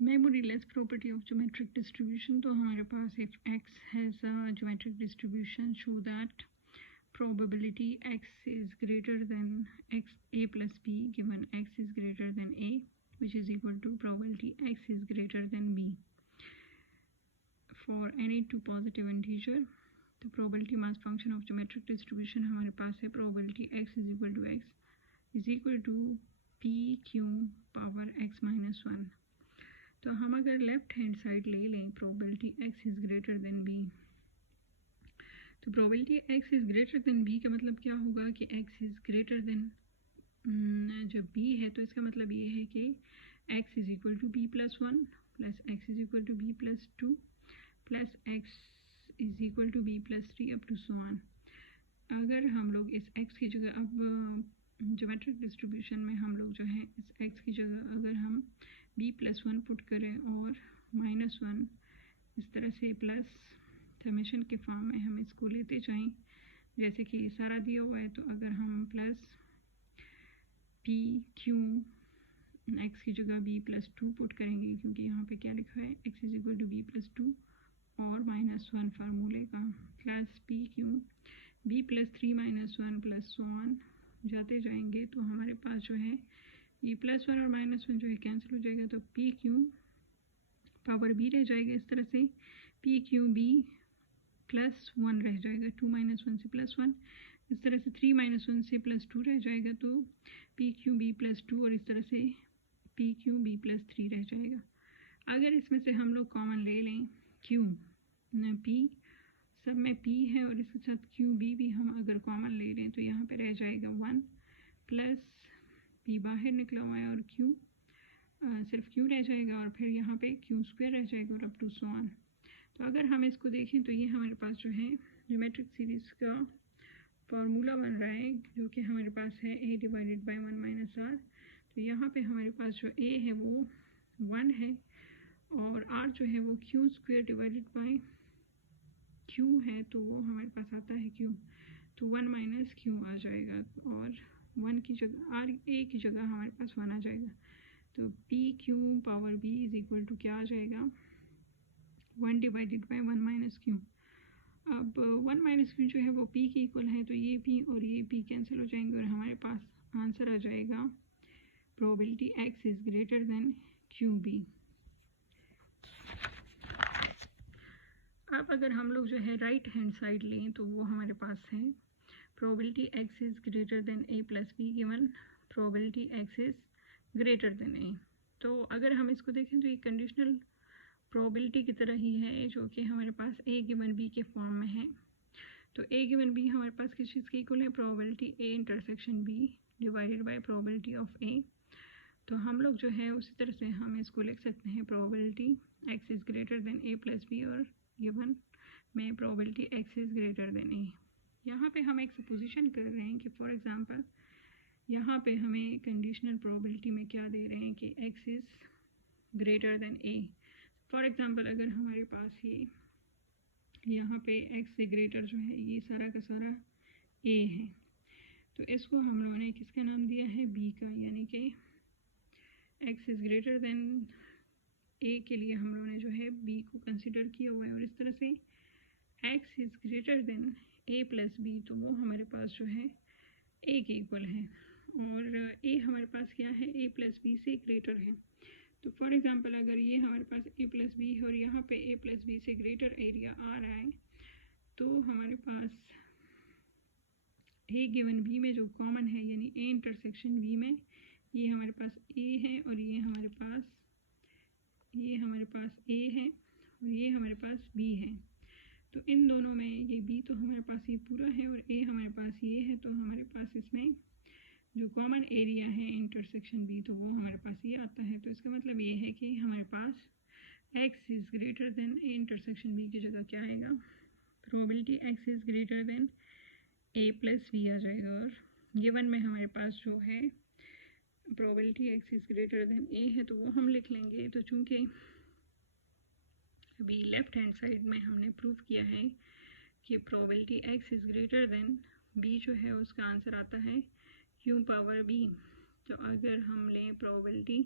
Memory-less property of geometric distribution. तो हमारे पास if x has a geometric distribution, show that probability x is greater than x a plus b given x is greater than a, which is equal to probability x is greater than b for any two positive integer. तो probability mass function of geometric distribution हमारे पास है probability x is equal to p q power x minus 1. तो हम अगर left hand side ले लें probability x is greater then b, तो probability x is greater then b का मतलब क्या होगा कि x इज़ ग्रेटर देन जब b है तो इसका मतलब ये है कि x is equal to b plus 1 plus x is equal to b plus 2 plus x is equal to b plus 3 up to so on. अगर हम लोग इस x की जगह अब ज्योमेट्रिक डिस्ट्रीब्यूशन में हम लोग जो है इस x की जगह अगर हम b प्लस 1 पुट करें और माइनस 1 इस तरह से प्लस समेशन के फॉर्म में हम इसको लेते जाएं जैसे कि सारा दिया हुआ है. तो अगर हम प्लस p q x की जगह b प्लस 2 पुट करेंगे क्योंकि यहाँ पे क्या लिखा है x is equal to b plus 2 और माइनस 1 फार्मूले का plus p q b plus 3 minus 1 plus so on जाते जाएंगे तो हमारे पास जो है ये प्लस 1 और माइनस 1 जो है कैंसिल हो जाएगा. तो पी क्यू पावर बी रह जाएगा इस तरह से पी क्यू बी प्लस 1 रह जाएगा 2 माइनस 1 से प्लस 1 इस तरह से 3 माइनस 1 से प्लस 2 रह जाएगा. तो पी क्यू बी प्लस 2 और इस तरह से पी क्यू बी प्लस 3 रह जाएगा. अगर इसमें से हम लोग कॉमन ले लें क्यू न पी सब में p है और इसके साथ क्यू बी भी हम अगर कॉमन ले लें तो यहाँ पे रह जाएगा 1 प्लस p बाहर निकला हुआ है और q सिर्फ q रह जाएगा और फिर यहाँ पे q स्क्वायर रह जाएगा और अप टू सो ऑन. तो अगर हम इसको देखें तो ये हमारे पास जो है ज्योमेट्रिक सीरीज़ का फार्मूला बन रहा है जो कि हमारे पास है a divided by 1 minus r. तो यहाँ पे हमारे पास जो a है वो 1 है और r जो है वो q square divided by q है तो वो हमारे पास आता है q. तो 1 माइनस q आ जाएगा और 1 की जगह r a की जगह हमारे पास 1 आ जाएगा. तो p q power b is equal to क्या आ जाएगा 1 डिवाइडेड बाई 1 माइनस q. अब 1 माइनस q जो है वो p के इक्वल है तो ये p और ये p कैंसिल हो जाएंगे और हमारे पास आंसर आ जाएगा probability x is greater than Q B. अब अगर हम लोग जो है राइट हैंड साइड लें तो वो हमारे पास है probability x is greater than a plus be given probability x is greater than a. तो अगर हम इसको देखें तो ये कंडीशनल प्रोबेबिलिटी की तरह ही है जो कि हमारे पास a गिवन b के फॉर्म में है. तो a गिवन b हमारे पास किस चीज़ के इक्वल है probability a intersection b divided by probability of a. तो हम लोग जो है उसी तरह से हम इसको लिख सकते हैं probability x is greater than a plus B और गिवन में probability x is greater than a. यहाँ पे हम एक सपोजिशन कर रहे हैं कि फॉर एग्जांपल यहाँ पे हमें कंडीशनल प्रोबेबिलिटी में क्या दे रहे हैं कि x is greater than a. For example अगर हमारे पास ये यहाँ पे x से ग्रेटर जो है ये सारा का सारा a है तो इसको हम लोगों ने किसका नाम दिया है b का, यानी कि x is greater than a के लिए हम लोगों ने जो है b को कंसिडर किया हुआ है. और इस तरह से x is greater than a plus B तो वो हमारे पास जो है a के इक्वल है और a हमारे पास क्या है a प्लस बी से ग्रेटर है. तो फॉर एग्जांपल अगर ये हमारे पास a प्लस बी है और यहाँ पे a प्लस बी से ग्रेटर एरिया आ रहा है तो हमारे पास a गिवन b में जो कॉमन है यानी a इंटरसेक्शन b में ये हमारे पास a है और ये हमारे पास a है और ये हमारे पास b है. तो इन दोनों में ये b तो हमारे पास ये पूरा है और a हमारे पास ये है तो हमारे पास इसमें जो कॉमन एरिया है इंटरसेक्शन b तो वो हमारे पास ये आता है. तो इसका मतलब ये है कि हमारे पास x is greater than a intersection b की जगह क्या आएगा probability x is greater than a plus b आ जाएगा. और गिवन में हमारे पास जो है probability x is greater than a है तो वो हम लिख लेंगे. तो चूँकि अभी लेफ्ट हैंड साइड में हमने प्रूव किया है कि probability x is greater then b जो है उसका आंसर आता है q पावर b. तो अगर हम लें probability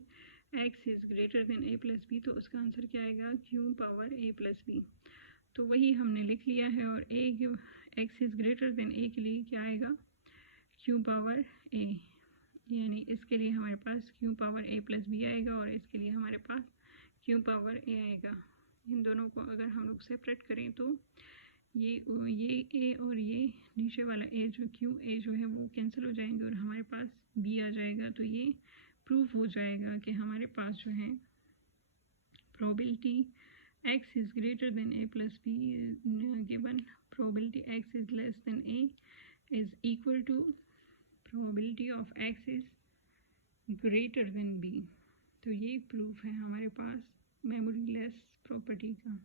x is greater than a plus B, तो उसका आंसर क्या आएगा q power a plus B. तो वही हमने लिख लिया है, और x is greater than a के लिए क्या आएगा q पावर a, यानी इसके लिए हमारे पास q power a plus B आएगा और इसके लिए हमारे पास q पावर a आएगा। इन दोनों को अगर हम लोग सेपरेट करें तो ये a और ये नीचे वाला a जो जो है वो कैंसिल हो जाएंगे और हमारे पास b आ जाएगा। तो ये प्रूफ हो जाएगा कि हमारे पास जो है probability x is greater than a plus b given probability x is less than a is equal to probability of x is greater than b। तो ये प्रूफ है हमारे पास मेमोरी लेस प्रॉपर्टी का।